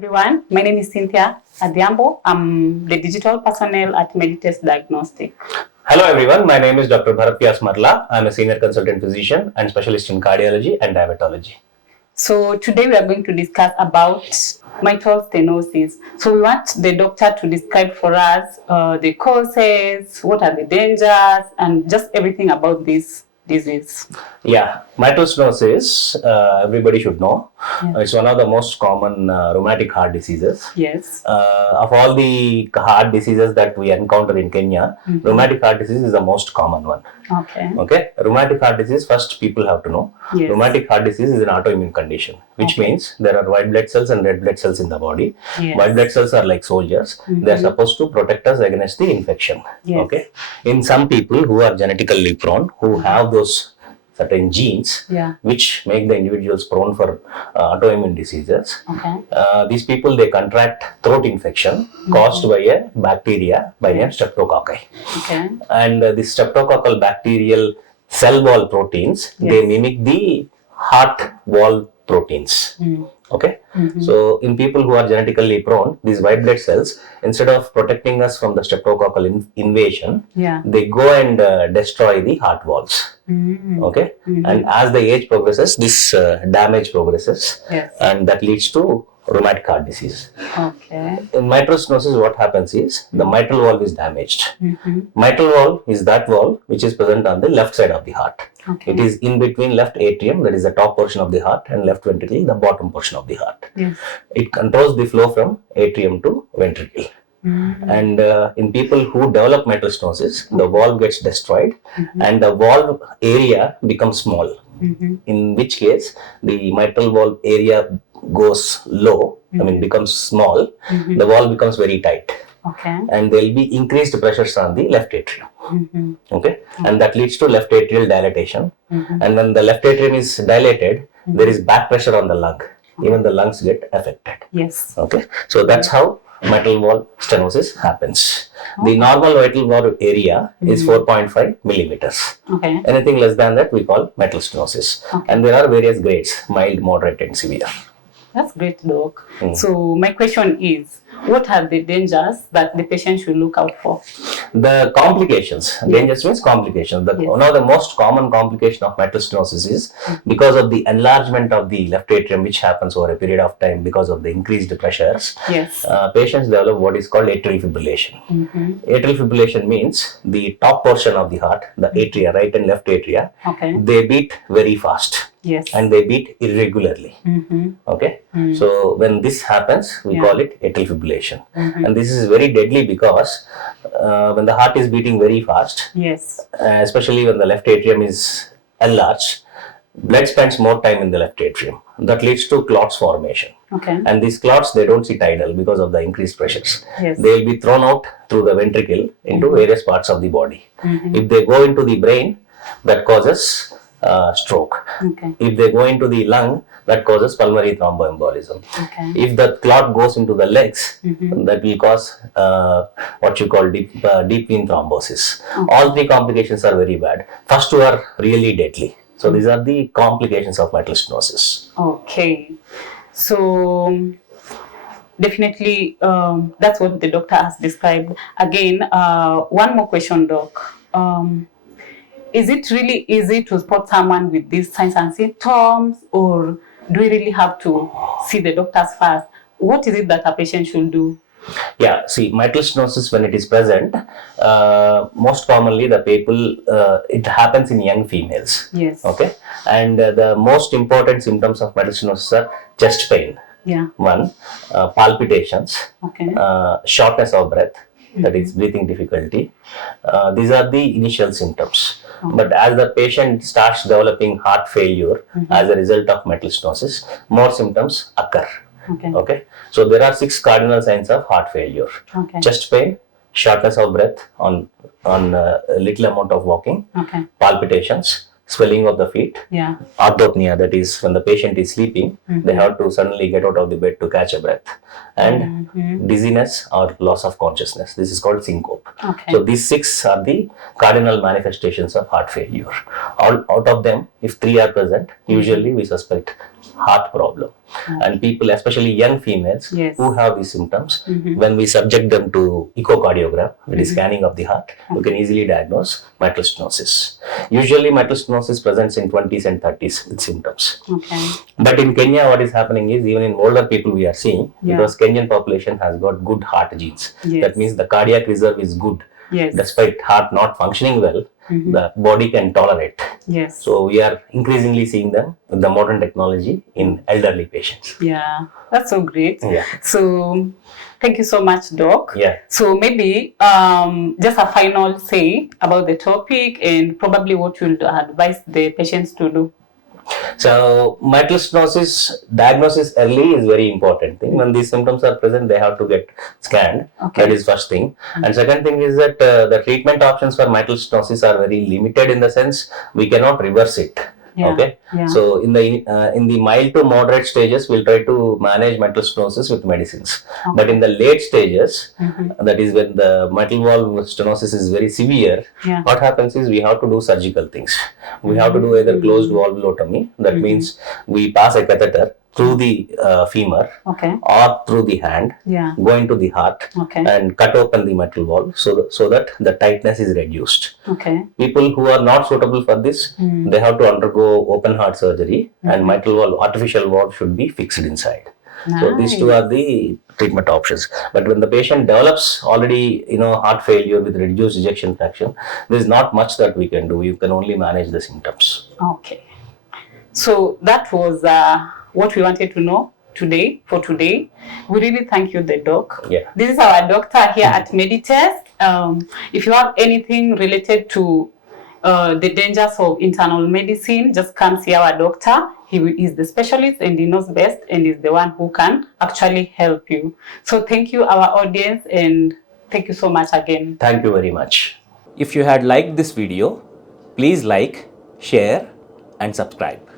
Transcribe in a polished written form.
everyone. My name is Cynthia Adhiambo. I'm the digital personnel at Meditest Diagnostic. Hello everyone, my name is Dr. Vyas Marla. I'm a senior consultant physician and specialist in cardiology and diabetology. So today we are going to discuss about mitral stenosis. So we want the doctor to describe for us the causes, what are the dangers, and just everything about this disease. Yeah, mitral stenosis, everybody should know. Yeah. It's one of the most common rheumatic heart diseases. Yes. Of all the heart diseases that we encounter in Kenya, rheumatic heart disease is the most common one. Okay. Rheumatic heart disease, first people have to know. Yes. Rheumatic heart disease is an autoimmune condition, which means there are white blood cells and red blood cells in the body. Yes. White blood cells are like soldiers. They are supposed to protect us against the infection. Yes. Okay. In some people who are genetically prone, who have those certain genes which make the individuals prone for autoimmune diseases. These people, they contract throat infection caused by a bacteria by name streptococci. And these streptococcal bacterial cell wall proteins, they mimic the heart wall proteins. Okay. So in people who are genetically prone, these white blood cells, instead of protecting us from the streptococcal invasion, they go and destroy the heart walls. Okay. And as the age progresses, this damage progresses, and that leads to rheumatic heart disease. In mitral stenosis, what happens is the mitral valve is damaged. Mitral valve is that valve which is present on the left side of the heart. It is in between left atrium, that is the top portion of the heart, and left ventricle, the bottom portion of the heart. It controls the flow from atrium to ventricle. And in people who develop mitral stenosis, the valve gets destroyed and the valve area becomes small. In which case, the mitral valve area goes low, becomes small, the valve becomes very tight. And there will be increased pressures on the left atrium. And that leads to left atrial dilatation. And when the left atrium is dilated, there is back pressure on the lung. Even the lungs get affected. Okay. So that's how mitral valve stenosis happens. The normal mitral valve area is 4.5 millimeters. Anything less than that we call mitral stenosis. And there are various grades: mild, moderate, and severe. That's great, Doc. So my question is, what are the dangers that the patient should look out for? The complications. Dangers means complications. One of the most common complication of mitral stenosis is because of the enlargement of the left atrium, which happens over a period of time because of the increased pressures. Patients develop what is called atrial fibrillation. Atrial fibrillation means the top portion of the heart, the atria, right and left atria, they beat very fast. And they beat irregularly. Okay. So when this happens, we call it atrial fibrillation. And this is very deadly because when the heart is beating very fast, especially when the left atrium is enlarged, blood spends more time in the left atrium. That leads to clots formation. And these clots, they don't sit idle because of the increased pressures. They will be thrown out through the ventricle into various parts of the body. If they go into the brain, that causes stroke. If they go into the lung, that causes pulmonary thromboembolism. If the clot goes into the legs, that will cause what you call deep vein thrombosis. All three complications are very bad. First two are really deadly. So these are the complications of mitral stenosis. Okay. So definitely that's what the doctor has described. Again, one more question, Doc. Is it really easy to spot someone with these signs and symptoms, or do we really have to see the doctors first? What is it that a patient should do? Yeah, see, mitral stenosis, when it is present, most commonly the people, it happens in young females. Okay. And the most important symptoms of mitral stenosis are chest pain. One, palpitations, shortness of breath, that is breathing difficulty. These are the initial symptoms. But as the patient starts developing heart failure as a result of mitral stenosis, more symptoms occur. Okay. So there are 6 cardinal signs of heart failure: chest pain, shortness of breath on a little amount of walking, palpitations, swelling of the feet, orthopnea, that is when the patient is sleeping, they have to suddenly get out of the bed to catch a breath, and dizziness or loss of consciousness. This is called syncope. So these 6 are the cardinal manifestations of heart failure. out of them, if 3 are present, usually we suspect heart problem. And people, especially young females who have these symptoms, when we subject them to echocardiogram, that is scanning of the heart, you can easily diagnose mitral stenosis. Usually mitral stenosis presents in 20s and 30s with symptoms. But in Kenya, what is happening is, even in older people we are seeing, because Kenyan population has got good heart genes. That means the cardiac reserve is good. Despite heart not functioning well, the body can tolerate. So we are increasingly seeing them with the modern technology in elderly patients. Yeah, that's so great. So thank you so much, Doc. So maybe just a final say about the topic and probably what you would advise the patients to do. So mitral stenosis diagnosis early is very important thing. When these symptoms are present, they have to get scanned. That is first thing. And second thing is that the treatment options for mitral stenosis are very limited, in the sense we cannot reverse it. So in the mild to moderate stages, we'll try to manage mitral stenosis with medicines. But in the late stages, that is when the mitral valve stenosis is very severe, what happens is we have to do surgical things. We have to do either closed valvulotomy, that means we pass a catheter through the femur or through the hand, go into the heart and cut open the mitral valve so that the tightness is reduced. People who are not suitable for this, they have to undergo open heart surgery, and mitral valve, artificial valve, should be fixed inside. So these two are the treatment options. But when the patient develops already, heart failure with reduced ejection fraction, there is not much that we can do. You can only manage the symptoms. So that was what we wanted to know today. We really thank you, the doc. This is our doctor here at Meditest. If you have anything related to the dangers of internal medicine, just come see our doctor. He is the specialist and he knows best, and is the one who can actually help you. So thank you, our audience, and thank you so much again. Thank you very much. If you had liked this video, please like, share and subscribe.